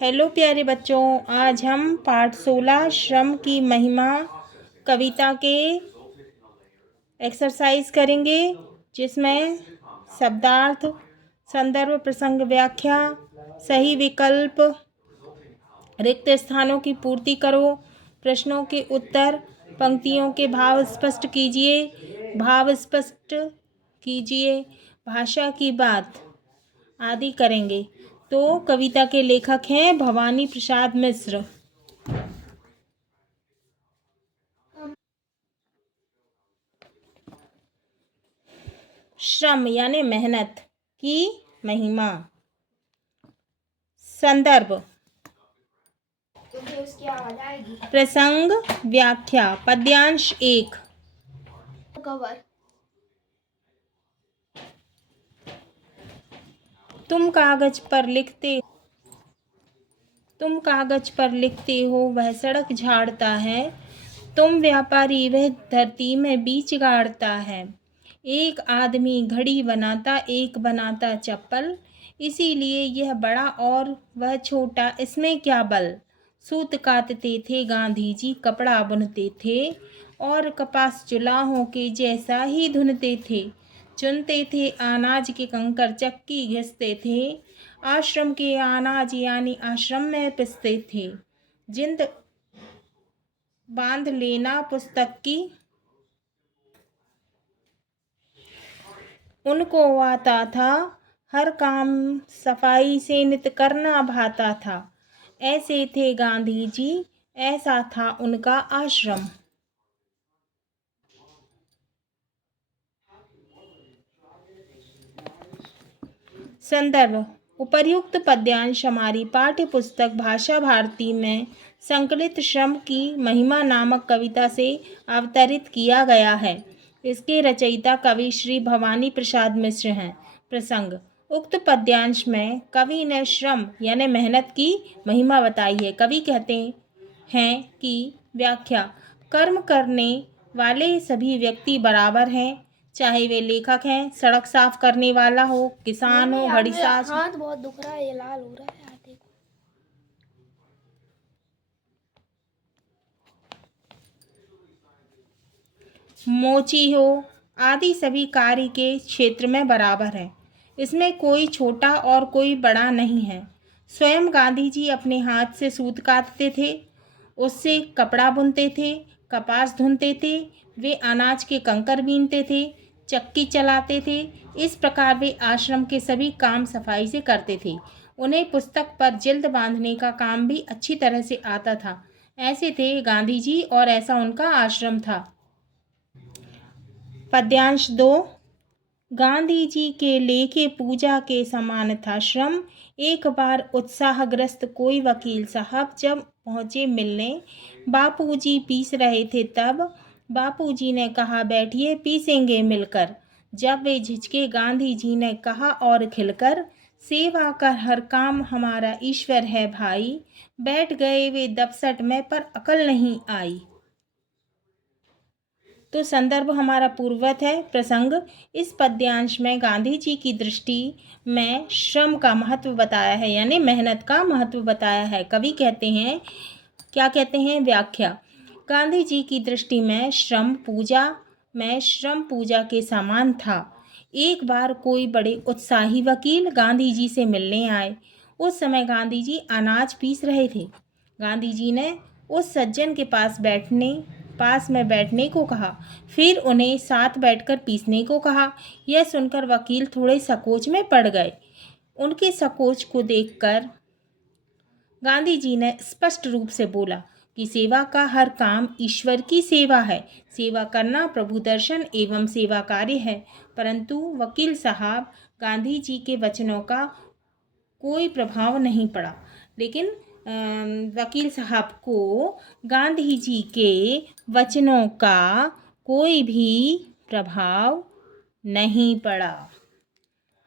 Hello प्यारे बच्चों, आज हम पाठ 16 श्रम की महिमा कविता के एक्सरसाइज करेंगे, जिसमें शब्दार्थ, संदर्भ, प्रसंग, व्याख्या, सही विकल्प, रिक्त स्थानों की पूर्ति करो, प्रश्नों के उत्तर, पंक्तियों के भाव स्पष्ट कीजिए, भाषा की बात आदि करेंगे। तो कविता के लेखक हैं भवानी प्रसाद मिश्र। श्रम यानी मेहनत की महिमा। संदर्भ, प्रसंग, व्याख्या। पद्यांश 1। कवर। तुम कागज पर लिखते हो, वह सड़क झाड़ता है। तुम व्यापारी, वह धरती में बीज गाड़ता है। एक आदमी घड़ी बनाता, एक बनाता चप्पल। इसीलिए यह बड़ा और वह छोटा, इसमें क्या बल। सूत काटते थे गांधी जी, कपड़ा बुनते थे, और कपास चुलाहों के जैसा ही धुनते थे। चुनते थे अनाज के कंकर, चक्की घिसते थे। आश्रम के अनाज यानी आश्रम में पिसते थे। जिंद बांध लेना पुस्तक की, उनको आता था। हर काम सफाई से नित करना भाता था। ऐसे थे गांधी जी, ऐसा था उनका आश्रम। संदर्भ, उपर्युक्त पद्यांश हमारी पाठ्य पुस्तक भाषा भारती में संकलित श्रम की महिमा नामक कविता से अवतरित किया गया है। इसके रचयिता कवि श्री भवानी प्रसाद मिश्र हैं। प्रसंग, उक्त पद्यांश में कवि ने श्रम यानी मेहनत की महिमा बताई है। कवि कहते हैं कि व्याख्या, कर्म करने वाले सभी व्यक्ति बराबर हैं, चाहे वे लेखक हैं, सड़क साफ करने वाला हो, किसान हो, घड़ी साज। हाथ बहुत दुख रहा है, ये लाल हो रहा है, हाथ देखो। मोची हो आदि सभी कार्य के क्षेत्र में बराबर है। इसमें कोई छोटा और कोई बड़ा नहीं है। स्वयं गांधी जी अपने हाथ से सूत काटते थे, उससे कपड़ा बुनते थे, कपास धुनते थे, वे अनाज के कंकर बीनते थे, चक्की चलाते थे। इस प्रकार वे आश्रम के सभी काम सफाई से करते थे। उन्हें पुस्तक पर जिल्द बांधने का काम भी अच्छी तरह से आता था। ऐसे थे गांधी जी और ऐसा उनका आश्रम था। पद्यांश 2। गांधी जी के लेखे पूजा के समान था श्रम। एक बार उत्साहग्रस्त कोई वकील साहब जब पहुंचे मिलने, बापूजी पीस रहे थे, तब बापूजी ने कहा, बैठिए, पीसेंगे मिलकर। जब वे झिझके, गांधी जी ने कहा और खिलकर, सेवा का हर काम हमारा ईश्वर है भाई। बैठ गए वे दपसट में, पर अकल नहीं आई। तो संदर्भ हमारा पूर्ववत है। प्रसंग, इस पद्यांश में गांधी जी की दृष्टि में श्रम का महत्व बताया है, यानी मेहनत का महत्व बताया है। कवि कहते हैं, क्या कहते हैं, व्याख्या, गांधी जी की दृष्टि में श्रम पूजा के समान था। एक बार कोई बड़े उत्साही वकील गांधी जी से मिलने आए। उस समय गांधी जी अनाज पीस रहे थे। गांधी जी ने उस सज्जन के पास में बैठने को कहा, फिर उन्हें साथ बैठकर पीसने को कहा। यह सुनकर वकील थोड़े संकोच में पड़ गए। उनके संकोच को देखकर गांधी जी ने स्पष्ट रूप से बोला कि सेवा का हर काम ईश्वर की सेवा है। सेवा करना प्रभु दर्शन एवं सेवा कार्य है। परंतु वकील साहब, गांधी जी के वचनों का कोई प्रभाव नहीं पड़ा। लेकिन वकील साहब को गांधी जी के वचनों का कोई भी प्रभाव नहीं पड़ा।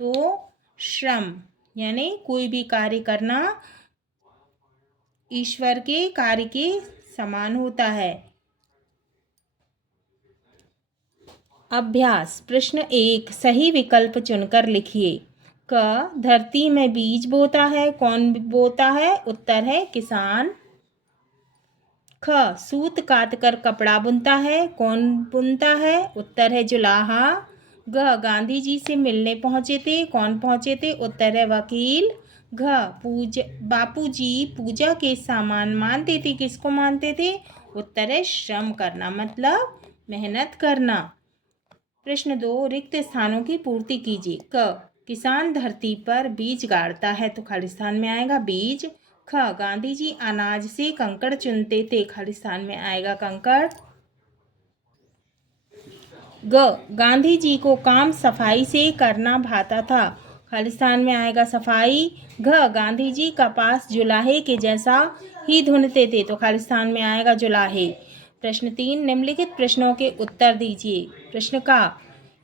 तो श्रम यानी कोई भी कार्य करना ईश्वर के कार्य के समान होता है। अभ्यास, प्रश्न 1, सही विकल्प चुनकर लिखिए। क धरती में बीज बोता है, कौन बोता है? उत्तर है किसान। ख सूत काट कर कपड़ा बुनता है, कौन बुनता है? उत्तर है जुलाहा। ग गांधी जी से मिलने पहुंचे थे, कौन पहुंचे थे? उत्तर है वकील। घ बापू जी पूजा के सामान मानते थे, किसको मानते थे? उत्तर है श्रम करना, मतलब मेहनत करना। प्रश्न 2, रिक्त स्थानों की पूर्ति कीजिए। क किसान धरती पर बीज गाड़ता है, तो खालिस्तान में आएगा बीज। ख गांधी जी अनाज से कंकड़ चुनते थे, खालिस्तान में आएगा कंकड़। ग गांधी जी को काम सफाई से करना भाता था, खालिस्तान में आएगा सफाई। घ गांधी जी कपास जुलाहे के जैसा ही धुनते थे, तो खालिस्तान में आएगा जुलाहे। प्रश्न 3, निम्नलिखित प्रश्नों के उत्तर दीजिए। प्रश्न का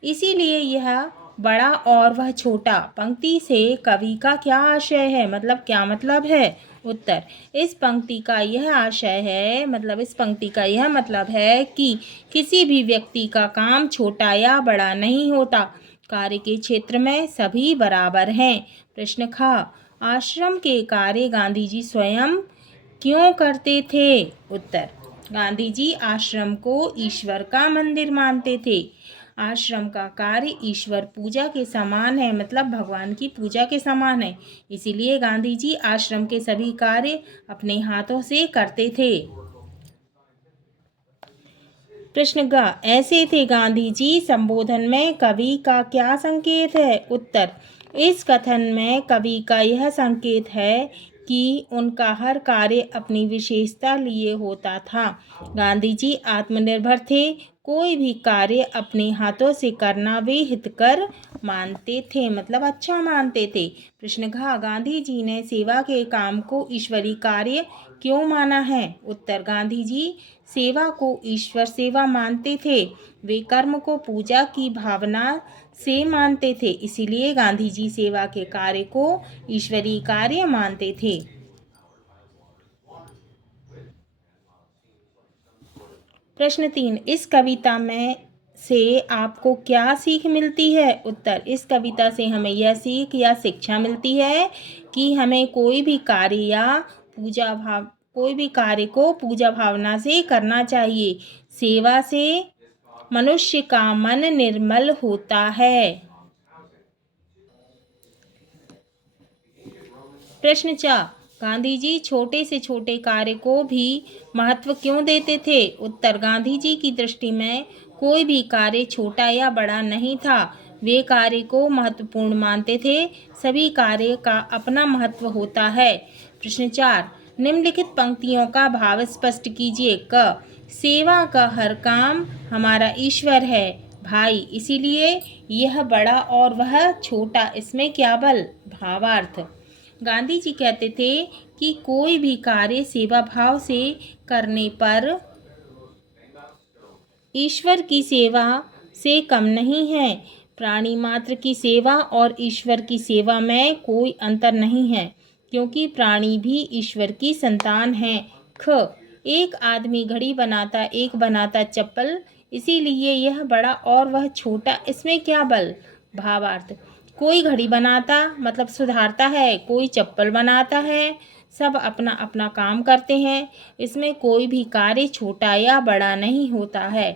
इसीलिए यह बड़ा और वह छोटा पंक्ति से कवि का क्या आशय है, मतलब क्या मतलब है? उत्तर, इस पंक्ति का यह आशय है, मतलब इस पंक्ति का यह मतलब है कि किसी भी व्यक्ति का काम छोटा या बड़ा नहीं होता, कार्य के क्षेत्र में सभी बराबर हैं। प्रश्न ख आश्रम के कार्य गांधी जी स्वयं क्यों करते थे? उत्तर, गांधी जी आश्रम को ईश्वर का मंदिर मानते थे। आश्रम का कार्य ईश्वर पूजा के समान है, मतलब भगवान की पूजा के समान है, इसीलिए गांधी जी आश्रम के सभी कार्य अपने हाथों से करते थे। प्रश्न ग ऐसे थे गांधी जी संबोधन में कवि का क्या संकेत है? उत्तर, इस कथन में कवि का यह संकेत है कि उनका हर कार्य अपनी विशेषता लिए होता था। गांधी जी आत्मनिर्भर थे, कोई भी कार्य अपने हाथों से करना वे हितकर मानते थे, मतलब अच्छा मानते थे। प्रश्न घ गांधी जी ने सेवा के काम को ईश्वरी कार्य क्यों माना है? उत्तर, गांधी जी सेवा को ईश्वर सेवा मानते थे, वे कर्म को पूजा की भावना से मानते थे, इसीलिए गांधी जी सेवा के कार्य को ईश्वरीय कार्य मानते थे। प्रश्न 3, इस कविता में से आपको क्या सीख मिलती है? उत्तर, इस कविता से हमें यह सीख या शिक्षा मिलती है कि हमें कोई भी कार्य को पूजा भावना से करना चाहिए। सेवा से मनुष्य का मन निर्मल होता है। प्रश्न 4, गांधी जी छोटे से छोटे कार्य को भी महत्व क्यों देते थे? उत्तर, गांधी जी की दृष्टि में कोई भी कार्य छोटा या बड़ा नहीं था, वे कार्य को महत्वपूर्ण मानते थे, सभी कार्य का अपना महत्व होता है। प्रश्न 4, निम्नलिखित पंक्तियों का भाव स्पष्ट कीजिए। क सेवा का हर काम हमारा ईश्वर है भाई, इसीलिए यह बड़ा और वह छोटा, इसमें क्या बल? भावार्थ, गांधी जी कहते थे कि कोई भी कार्य सेवा भाव से करने पर ईश्वर की सेवा से कम नहीं है। प्राणी मात्र की सेवा और ईश्वर की सेवा में कोई अंतर नहीं है, क्योंकि प्राणी भी ईश्वर की संतान हैं। ख एक आदमी घड़ी बनाता, एक बनाता चप्पल, इसीलिए यह बड़ा और वह छोटा, इसमें क्या बल? भावार्थ, कोई घड़ी बनाता मतलब सुधारता है, कोई चप्पल बनाता है, सब अपना अपना काम करते हैं, इसमें कोई भी कार्य छोटा या बड़ा नहीं होता है।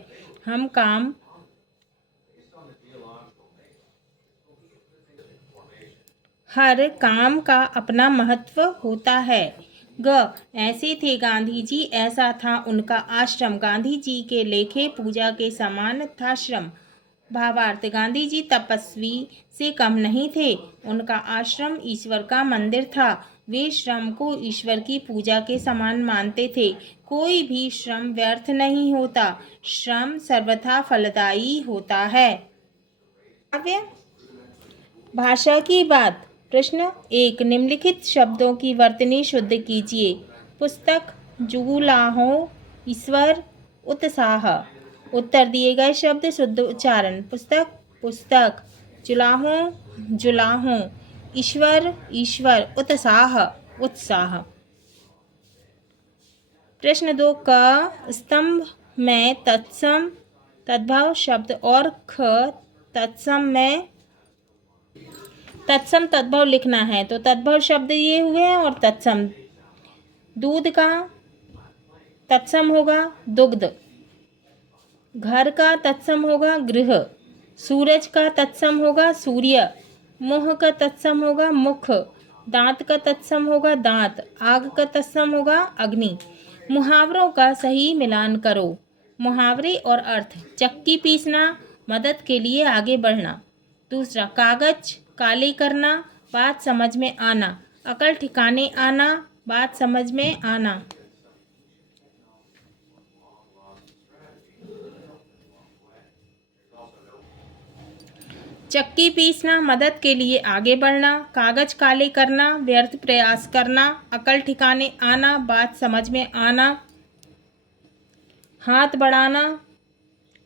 हर काम का अपना महत्व होता है। ग ऐसे थे गांधी जी, ऐसा था उनका आश्रम, गांधी जी के लेखे पूजा के समान था श्रम। भावार्थ, गांधी जी तपस्वी से कम नहीं थे, उनका आश्रम ईश्वर का मंदिर था, वे श्रम को ईश्वर की पूजा के समान मानते थे। कोई भी श्रम व्यर्थ नहीं होता, श्रम सर्वथा फलदायी होता है। काव्य भाषा की बात। प्रश्न 1, निम्नलिखित शब्दों की वर्तनी शुद्ध कीजिए। पुस्तक, जुलाहो, ईश्वर, उत्साह। उत्तर दिए गए शब्द शुद्ध उच्चारण। पुस्तक, पुस्तक, जुलाहो, जुलाहो, ईश्वर, ईश्वर, उत्साह, उत्साह। प्रश्न 2, क स्तंभ में तत्सम तद्भव शब्द और ख तत्सम में तत्सम तद्भव लिखना है तो तद्भव शब्द ये हुए हैं और तत्सम। दूध का तत्सम होगा दुग्ध, घर का तत्सम होगा गृह, सूरज का तत्सम होगा सूर्य, मुंह का तत्सम होगा मुख, दांत का तत्सम होगा दांत, आग का तत्सम होगा अग्नि। मुहावरों का सही मिलान करो। मुहावरे और अर्थ। चक्की पीसना, मदद के लिए आगे बढ़ना। दूसरा, कागज काले करना, बात समझ में आना। अकल ठिकाने आना, बात समझ में आना। चक्की पीसना, मदद के लिए आगे बढ़ना। कागज काले करना, व्यर्थ प्रयास करना। अकल ठिकाने आना, बात समझ में आना। हाथ बढ़ाना,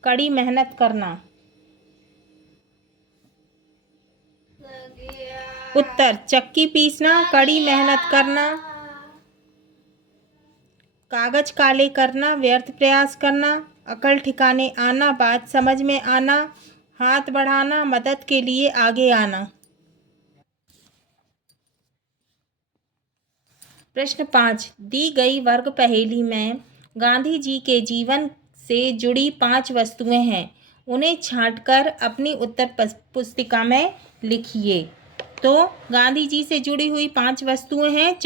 कड़ी मेहनत करना। उत्तर, चक्की पीसना, कड़ी मेहनत करना, कागज काले करना, व्यर्थ प्रयास करना, अकल ठिकाने आना, बात समझ में आना, हाथ बढ़ाना, मदद के लिए आगे आना। प्रश्न 5, दी गई वर्ग पहेली में गांधी जी के जीवन से जुड़ी 5 वस्तुएं हैं, उन्हें छांटकर अपनी उत्तर पुस्तिका में लिखिए। तो गांधी जी से जुड़ी हुई 5 वस्तुएं हैं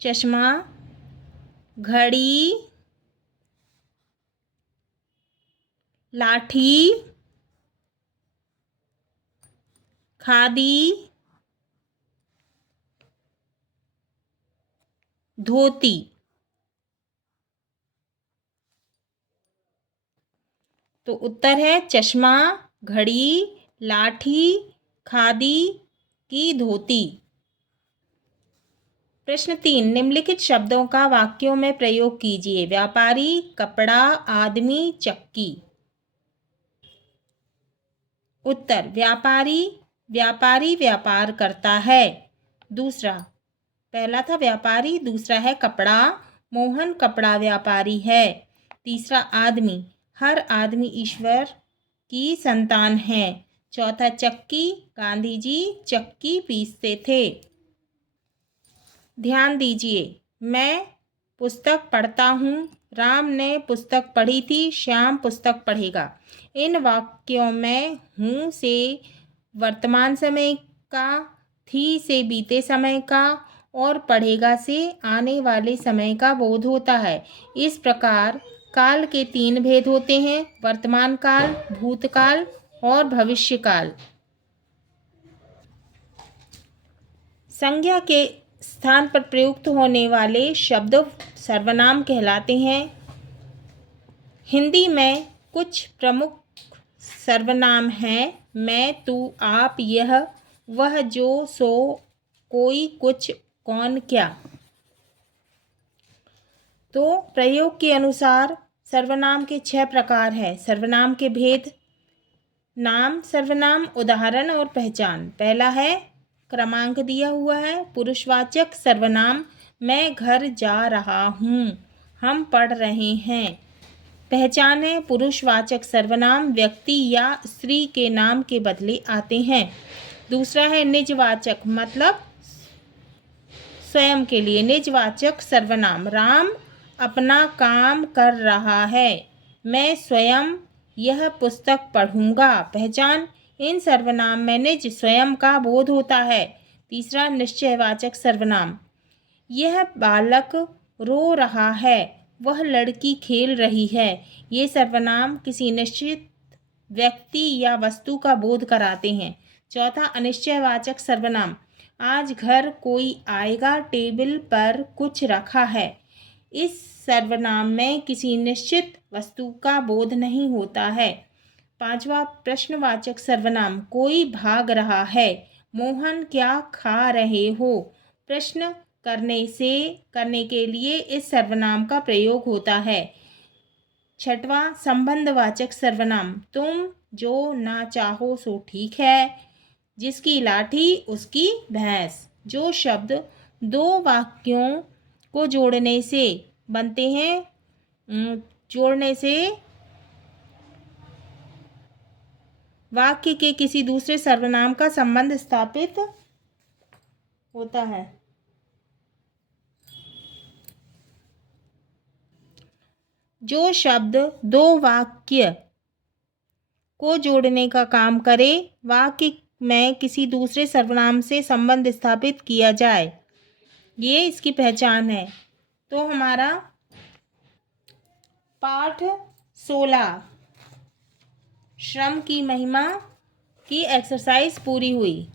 चश्मा, घड़ी, लाठी, खादी, धोती। तो उत्तर है चश्मा, घड़ी, लाठी, खादी की धोती। प्रश्न 3, निम्नलिखित शब्दों का वाक्यों में प्रयोग कीजिए। व्यापारी, कपड़ा, आदमी, चक्की। उत्तर, व्यापारी व्यापार करता है। दूसरा, पहला था व्यापारी, दूसरा है कपड़ा, मोहन कपड़ा व्यापारी है। तीसरा, आदमी, हर आदमी ईश्वर की संतान है। चौथा, चक्की, गांधी जी चक्की पीसते थे। ध्यान दीजिए, मैं पुस्तक पढ़ता हूँ, राम ने पुस्तक पढ़ी थी, श्याम पुस्तक पढ़ेगा। इन वाक्यों में हूँ से वर्तमान समय का, थी से बीते समय का और पढ़ेगा से आने वाले समय का बोध होता है। इस प्रकार काल के 3 भेद होते हैं, वर्तमान काल, भूतकाल और भविष्यकाल। संज्ञा के स्थान पर प्रयुक्त होने वाले शब्द सर्वनाम कहलाते हैं। हिंदी में कुछ प्रमुख सर्वनाम हैं, मैं, तू, आप, यह, वह, जो, सो, कोई, कुछ, कौन, क्या। तो प्रयोग के अनुसार सर्वनाम के 6 प्रकार हैं। सर्वनाम के भेद। नाम सर्वनाम, उदाहरण और पहचान। पहला है, क्रमांक दिया हुआ है। पुरुषवाचक सर्वनाम, मैं घर जा रहा हूँ, हम पढ़ रहे हैं। पहचान है, पुरुषवाचक सर्वनाम व्यक्ति या स्त्री के नाम के बदले आते हैं। दूसरा है निजवाचक, मतलब स्वयं के लिए। निजवाचक सर्वनाम, राम अपना काम कर रहा है, मैं स्वयं यह पुस्तक पढ़ूंगा। पहचान, इन सर्वनाम में निज स्वयं का बोध होता है। तीसरा, निश्चयवाचक सर्वनाम, यह बालक रो रहा है, वह लड़की खेल रही है। ये सर्वनाम किसी निश्चित व्यक्ति या वस्तु का बोध कराते हैं। चौथा, अनिश्चयवाचक सर्वनाम, आज घर कोई आएगा, टेबल पर कुछ रखा है। इस सर्वनाम में किसी निश्चित वस्तु का बोध नहीं होता है। पांचवा, प्रश्नवाचक सर्वनाम, कोई भाग रहा है, मोहन क्या खा रहे हो। प्रश्न करने के लिए इस सर्वनाम का प्रयोग होता है। छठवां, संबंधवाचक सर्वनाम, तुम जो ना चाहो सो ठीक है, जिसकी लाठी उसकी भैंस। जो शब्द 2 वाक्यों को जोड़ने से बनते हैं, जोड़ने से वाक्य के किसी दूसरे सर्वनाम का संबंध स्थापित होता है। जो शब्द दो वाक्य को जोड़ने का काम करे, वाक्य में किसी दूसरे सर्वनाम से संबंध स्थापित किया जाए, ये इसकी पहचान है। तो हमारा पाठ 16 श्रम की महिमा की एक्सरसाइज पूरी हुई।